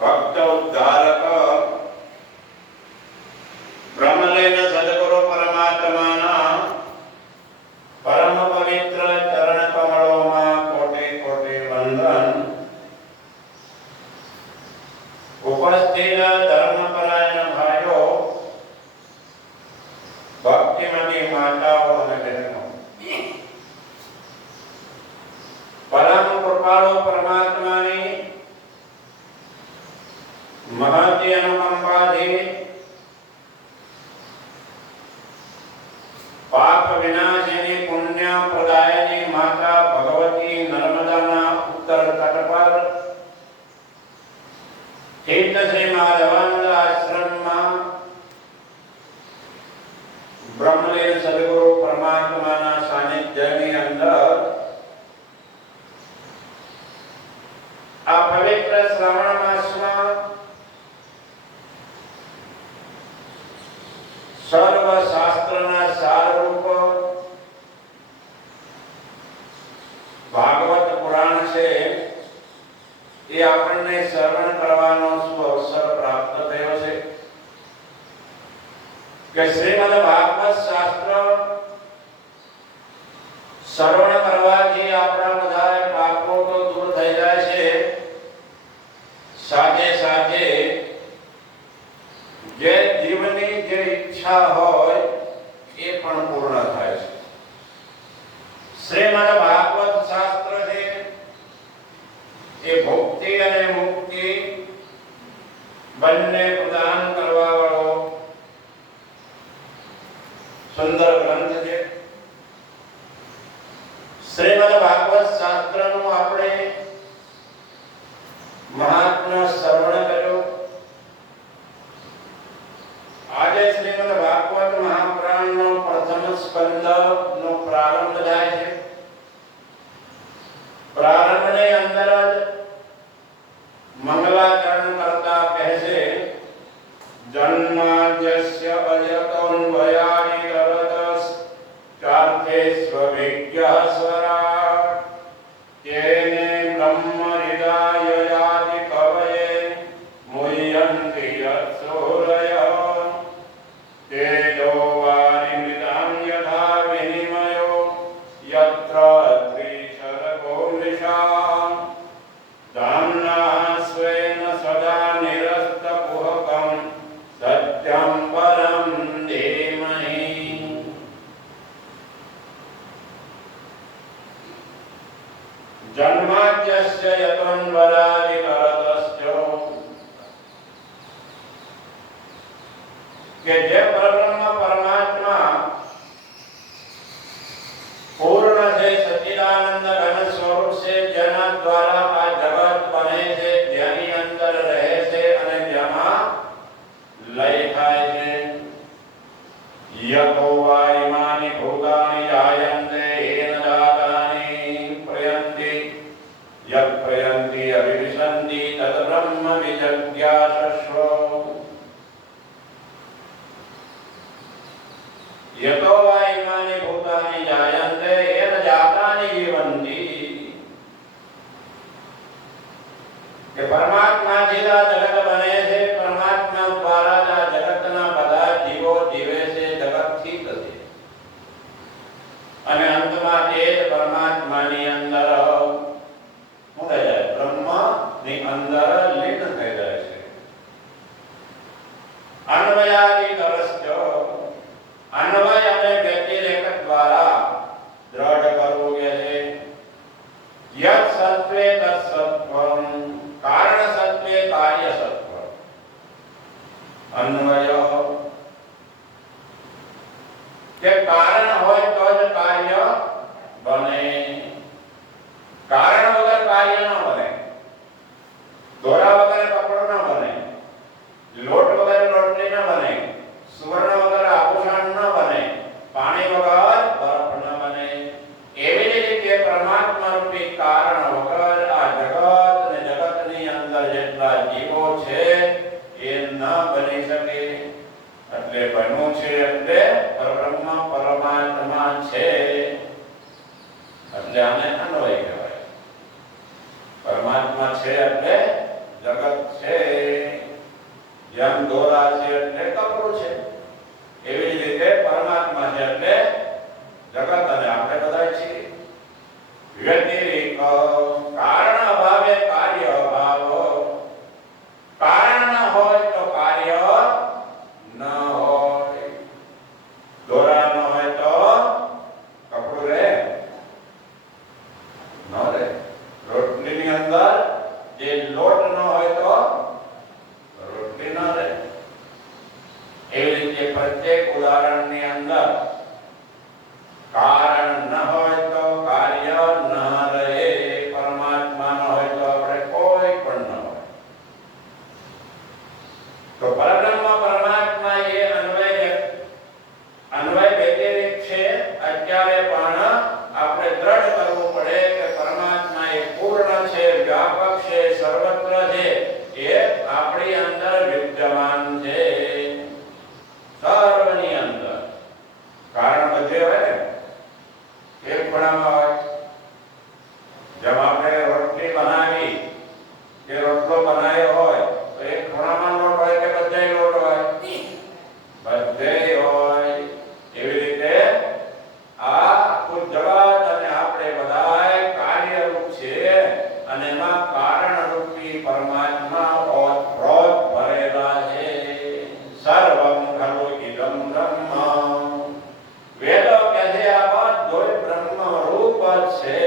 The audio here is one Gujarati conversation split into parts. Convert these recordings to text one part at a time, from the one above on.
ભક્ત ઉદ્ધારક બ્રહ્મલીન સદગુરુ પરમાત્માના પરમ પવિત્ર ચરણ કમળોમાં કોટી કોટી વંદન. ઉપસ્થિત ધર્મપરાયણ ભાઈઓ, ભક્તિમતી માતાઓ અને બહેનો, પરમ કૃપાળુ પરમાત્માની મહતી અનુકંપાથી પાપ વિનાશિની પુણ્ય પ્રદાયની માતા ભગવતી નર્મદાના ઉત્તર તટ પર સ્થિત શ્રી માધવાનંદ આશ્રમમાં બ્રહ્મલીન સદગુરુ પરમાત્માના સાનિધ્યની અંદર આ પવિત્ર શ્રાવણ માસમાં સર્વ શાસ્ત્રના સારરૂપ ભાગવત પુરાણ છે એ આપણને શ્રવણ કરવાનો અવસર પ્રાપ્ત થયો છે કે શ્રીમદ ભાગવત શાસ્ત્ર શ્રવણ કરવાથી આપણા બધા પાપો તો દૂર થઈ જાય છે, સાથે સાથે જે જીવની જે ઈચ્છા હોય એ પણ પૂર્ણ થાય છે. શ્રીમદ ભાગવત શાસ્ત્ર છે એ ભક્તિ અને મુક્તિ બંને પ્રદાન કરવા વાળો સુંદર ગ્રંથ છે. શ્રીમદ ભાગવત શાસ્ત્રનું આપણે મહાત્મ્ય શ્રવણ કર્યું. આજે શ્રીમદ ભાગવત મહાપુરાણનો પ્રથમ સ્કંદનો પ્રારંભ થાય છે. પ્રારંભની અંદર જ મંગલાચરણ કરતા કહે છે, જન્માદ્યસ્ય અજતોન્વયાદિ તરતસ ચાર્થેષ્વવિજ્ઞઃ સ્વરાટ તેને બ્રહ્મ હૃદાય યાતિ કવયે મુહ્યન્તિ યત્સૂરયઃ તેજો વારિમૃતાં યથા વિનિમયો યત્ર ત્રિશર્ગો મૃષા ધામ્ના સ્વેન સદા નિરસ્તકુહકં સત્યં પરમ ધીમહિ. જન્માદ્યસ્ય યતોન્વયાદિ તરતસ્ય, કે જે પરબ્રહ્મ પરમાત્મા પૂર્ણ છે, સચ્ચિદાનંદ ઘન સ્વરૂપ છે, જેના દ્વારા આ જગત બને છે, જેની અંદર રહે છે અને જેમાં લય થાય છે. યતો વા ઇમાનિ ભૂતાનિ જાયન્તે યેન જાતાનિ પ્રયન્તિ યત પ્રયન્તિ અવિવિશન્તિ તત બ્રહ્મ વિજજ્ઞાસસ્વ. યતો વા ઇમાનિ ભૂતાનિ જાયન્તે યેન જાતાનિ જીવન્તિ, કે પરમાત્માથી આ જગત બને છે, પરમાત્મા દ્વારા આ જગતના બધા જીવો જીવે છે, જગતથી જ છે, અને અંતમાં તે જ પરમાત્માની અંદર શું થઈ જાય, બ્રહ્મની અંદર લીન થઈ જાય છે. અન્વયાદિ તરસ્ય, અન્વય અને વ્યતિરેક દ્વારા દ્રઢ કરવું કે છે. યત સત્વે તત સત્વં, કારણ સત્વે કાર્ય સત્વ. અન્વય કે કારણ હોય તો જ કાર્ય બને, કારણ વગર કાર્ય ન બને. દોરા વગર કપડો ન બને, લોટ વગર રોટલી ન બને, સુવર્ણ વગર આભૂષણ ન બને, પાણી વગર બરફ ન બને. એવી જ રીતે પરમાત્મા રૂપી કારણ વગર આ જગત અને જગતની અંદર જેટલા જીવો છે એ ન બની શકે. એટલે બન્યું છે એટલે પરબ્રહ્મ પરમાત્મા છે, એટલે આને અન્વય કહેવાય. પરમાત્મા છે એટલે જગત છે પરબ્રહ્મ પરમાત્મા એ અન્વય વ્યતિરેક છે. અત્યારે પણ આપણે દ્રઢ કરવું પડે કે પરમાત્મા એ પૂર્ણ છે, વ્યાપક છે, સર્વત્ર છે, એ આપણી અંદર વિદ્યમાન છે, સર્વની અંદર. કારણ બધે હોય ને, એક ખૂણામાં હોય. જેમ આપણે રોટલી બનાવી કે રોટલો બનાવ્યો હોય તો એક ખૂણામાં લોટ હોય કે બધે લોટ હોય? બધે હોય. એવી રીતે આ આખું જગત અને આપણે બધાય કાર્યરૂપ છે અને એમાં કારણરૂપી પરમાત્મા ઓતપ્રોત ભરેલા છે. સર્વં ખલુ ઇદં બ્રહ્મ. વેદો કહે છે આ બધું બ્રહ્મ રૂપ છે.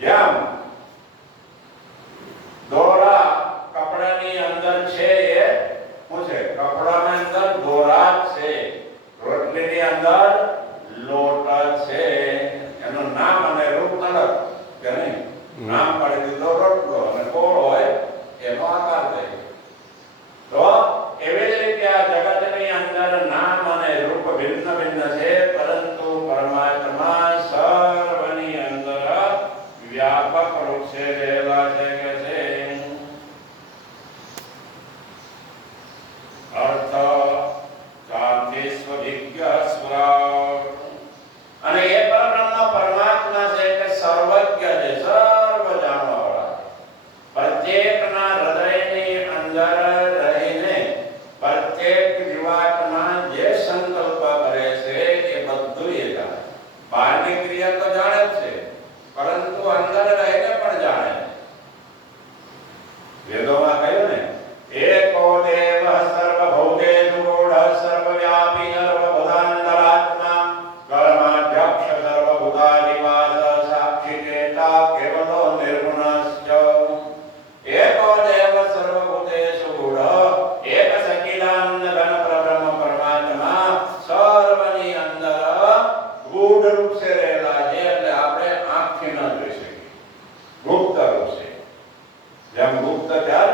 જેમ દોરા કપડાની અંદર છે, એ શું છે? કપડાની અંદર દોરા છે. રોટલીની અંદર લોટ છે. એનું નામ અને રૂપ અલગ કે નહીં? નામ પાડી દીધો રોટલો અને ગોળ હોય એનો આકાર થાય. તો એવી જ રીતે આ જગતની અંદર નામ અને રૂપ ભિન્ન ભિન્ન છે, પરંતુ પરમાત્મા સર્વની અંદર વ્યાપક રૂપ છે, રહેલા છે કે છે. અર્થ શાંતિસ્વધિજ્ઞ સ્વરાટ. અને એ પરબ્રહ્મ પરમાત્મા છે કે સર્વજ્ઞ છે, સર્વ જાણવાવાળા. પ્રત્યેકના હૃદયની અંદર રહીને પ્રત્યેક જીવાત્મા જે સંકલ્પ કરે છે એ બધું એ જાણે. બહારની ક્રિયા તો જાણે જ છે, પરંતુ અંદર રહીને પણ જાણે. વેદોમાં કહ્યું ને, એકો દેવ સર્વભૂતેષુ ગૂઢ સર્વવ્યાપી સર્વભૂતાંતરાત્મા કર્માધ્યક્ષ સર્વભૂતાનિવાસ સાક્ષી ચેતા કેવલો નિર્ગુણશ્ચ. એકો દેવ સર્વભૂતેષુ ગૂઢ. એક સકિલાનંદ ઘન પરબ્રહ્મ પરમાત્મા સર્વની અંદર ગૂઢ રૂપ સે રહેલા છે, એટલે આપણે આંખથી ન જોઈ શકીએ. ગુપ્ત રૂપ છે. જેમ ગુપ્ત ચાર